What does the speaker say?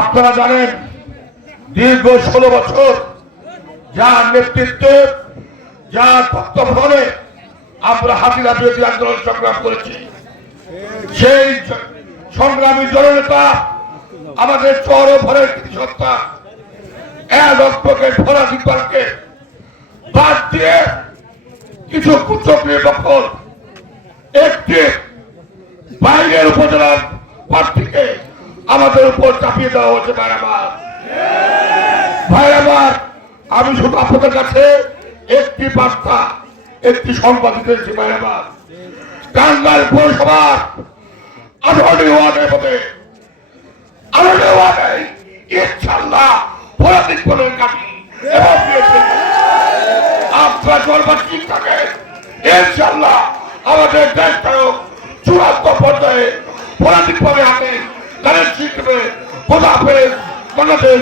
আপনারা জানেন, দীর্ঘ ষোলো বছর যার নেতৃত্বে, যার তত্ত্বাবধানে আমরা হাতিরা বিরোধী আন্দোলন সংগ্রাম করেছি। সেই সংগ্রামী জননেতা, আমাদের চর ভরের সত্তা একে ফরাসি পার্কে বাদ দিয়ে কিছু কুচক্রী দখল একটি বাইরের উপজেলার প্রার্থীকে আমাদের উপর চাপিয়ে দেওয়া হচ্ছে ভাইরাবার ভাইরাবার আমি শুধু আপনাদের কাছে একটি বার্তা, একটি সংবাদ দিতেছি ভাইরাবার টাঙ্গাইল পৌরসভার আঠারোটি ওয়ার্ডে ইনশাল্লাহ বলেন কাটি এবং আপনার ঠিক থাকে ইনশাল্লাহ আমাদের দেশটাও চূড়ান্ত পর্যায়ে পরাধিক ভাবে হাতে শিখবে কোথা পেয়ে বাংলাদেশ